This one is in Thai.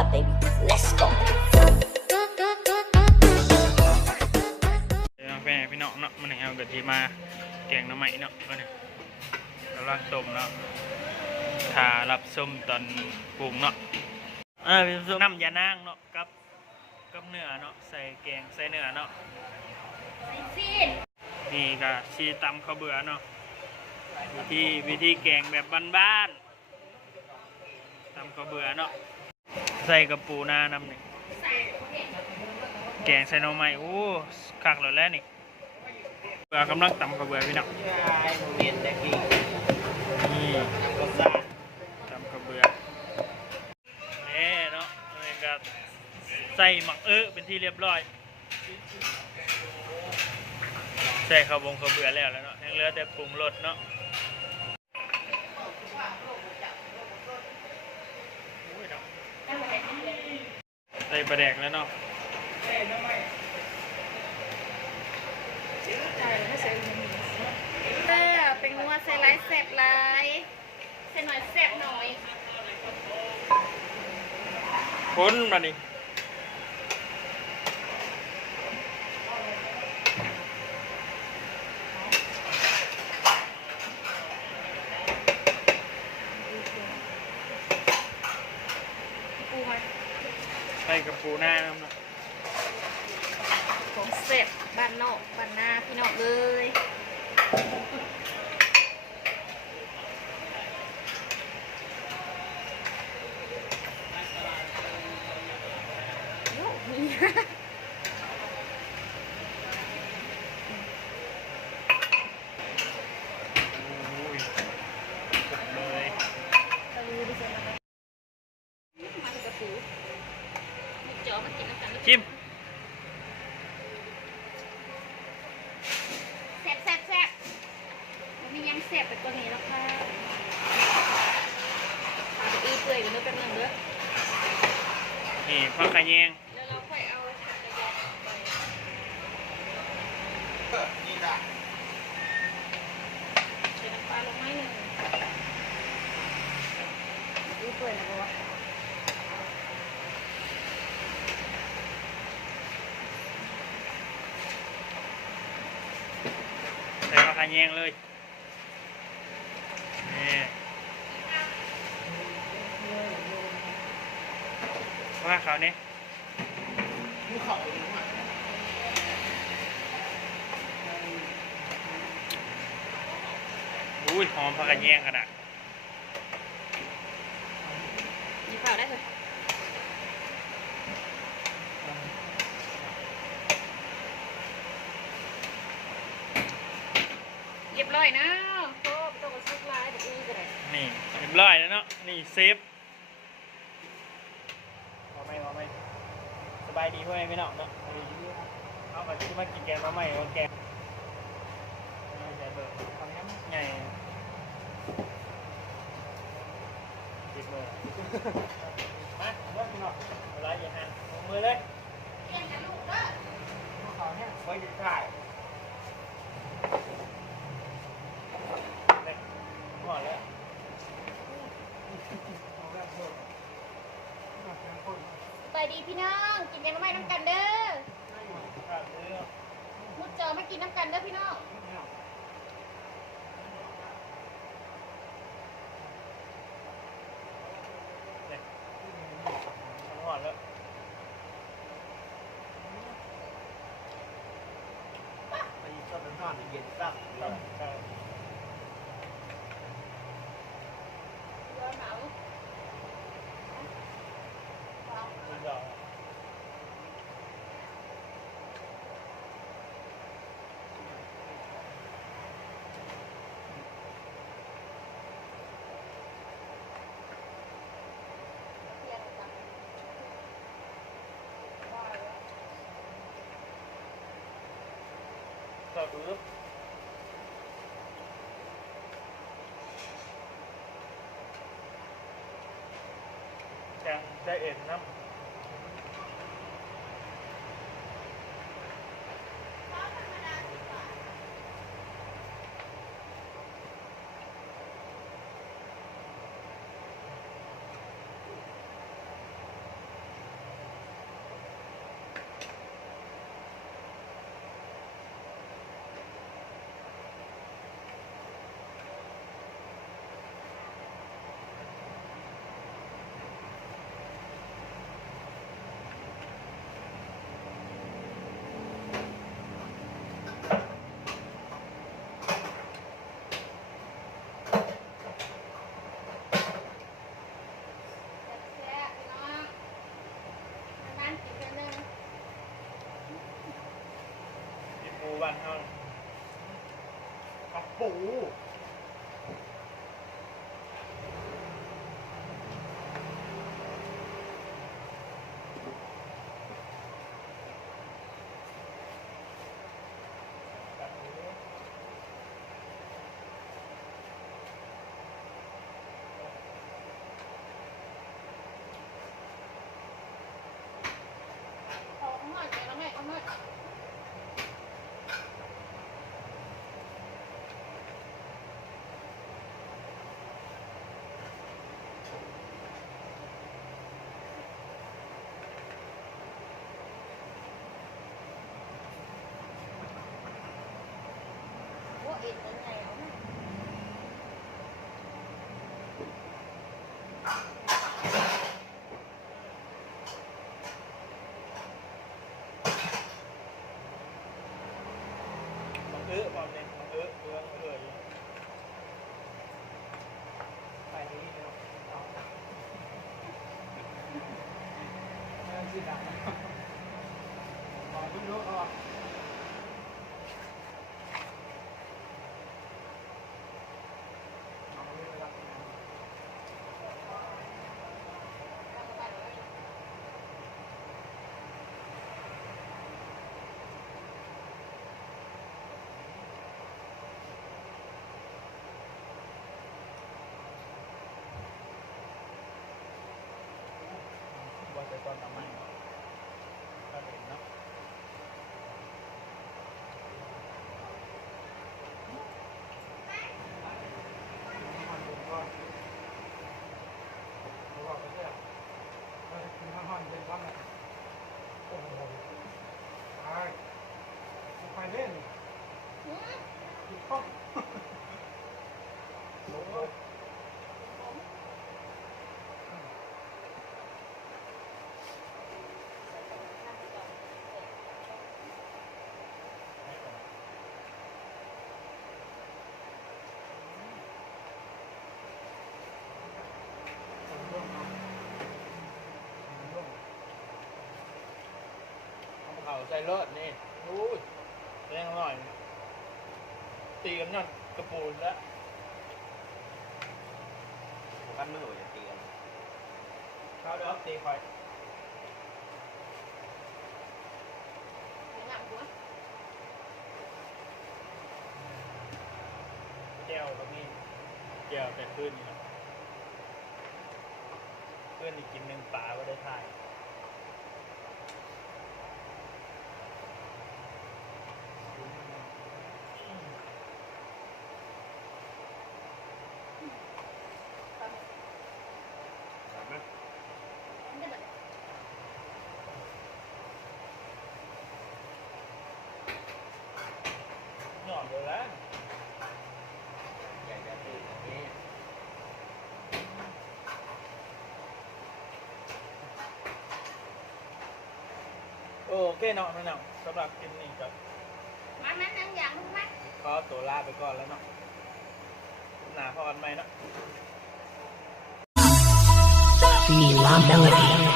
God, baby. Let's go. พี่น้องเนาะมันเอากะทิมาแกงน้ำไหมเนาะก็เนี่ยกำลังต้มเนาะถ้ารับส้มตอนปรุงเนาะเป็นส้มน้ำยานางเนาะกับเนื้อเนาะใส่แกงใส่เนื้อเนาะนี่ก็ชีตำข้าวเบื่อเนาะวิธีแกงแบบบ้านๆตำข้าวเบื่อเนาะใส่กระปูนานำหนึ่งแกงใส่หน่อไม้โอ้คักเลยแล้วนี่เบื่อกำลังตำข้าวเบื่อพี่น้องนี่ตำข้าวเบื่อนี่เนาะนี่ก็ใส่หมักเป็นที่เรียบร้อยใส่ข้าวเบื่อแล้วเนาะยังเหลือแต่ปรุงรสเนาะใส่ปลาแดกแล้วเนาะเป็นงัวใส่ไร้แสบไร้ใส่หน่อยแสบหน่อยพ้นมาดิใส่กับปูหน้าน้ำนะของเสร็จบ้านนอกบ้านนาพี่น้องเลยชิมแสบมันมียังแสบไปตัวนี้แล้วค่ะเอาไปเปื่อยกันด้วยเป็นเรื่องเด้อนี่ผักกระแยงแล้วเราค่อยเอาผักกระแยงไปใส่น้ำปลาลงไม่หนึ่งเปื่อยนะวะใส่ผักกระแยงเลยนี่ว่าเขาเนี่ยอุ้ยหอมผักกระแยงขนาดนี่เผาได้เลยเรียบร้อยนะโต๊ะต้องมาซุกลายแบบนี้ก็ได้นี่เรียบร้อยแล้วเนาะนี่เซฟเอาไม่สบายดีพ่อแม่พี่น้องเนาะเอาไปที่มากินแกงมาใหม่แกงใหญ่เบิร์ทำน้ำใหญ่ติดมือมาเริ่มพี่น้องอะไรอย่างนั้นลงมือเลยเก่งนะลูกเด้อเขาเนี่ยไว้จะถ่ายหมดแล้วไปดีพี่น้องกินกันไม่น้ำกันเด้อมุดเจอไม่กินน้ำกันเด้อพี่น้องหมดแล้วไปชอบเป็นทอดเย็นซับต่อดูจังได้เอ็นน้ำ เอาปู เอาหน่อยเอาหน่อยเอาหน่อย ว่าเอ็นเป็นไงเอาไหม มันความเนี่ยมันเอยู่ไปนี้เนาะเอาไม่ต้องชื่อดังบอกเพิ่งรู้ออกเอาไม่ได้รับว่าจะตอนทำไมก็เห็นเนาะมันเป็นก้อนเขาบอกไปเรื่อยกินข้าวห่อนเป็นก้อนเลยโอ้โหไปเล่นกินข้าวโอ้โหเอาใส่รถนี่รู้แรงหน่อยตีกันนั่นกระปูนแล้ว กันมือจะเตียน เขาเดี๋ยวตีคอย เดี๋ยวหนักหัว แก้วก็มีแก้วแต่ขึ้นนี่นะเพื่อนอีกกินหนึ่งปลาก็ได้ถ่ายหน่อเลยแล้ว ใหญ่จะตื่นนี่ โอเคเนาะพี่น้องสำหรับคลิปนี้ก็ มันนั่งอย่างลูกไหม ขอตัวลาไปก่อนแล้วเนาะหนาพอกันไหมเนาะ Feel our melody.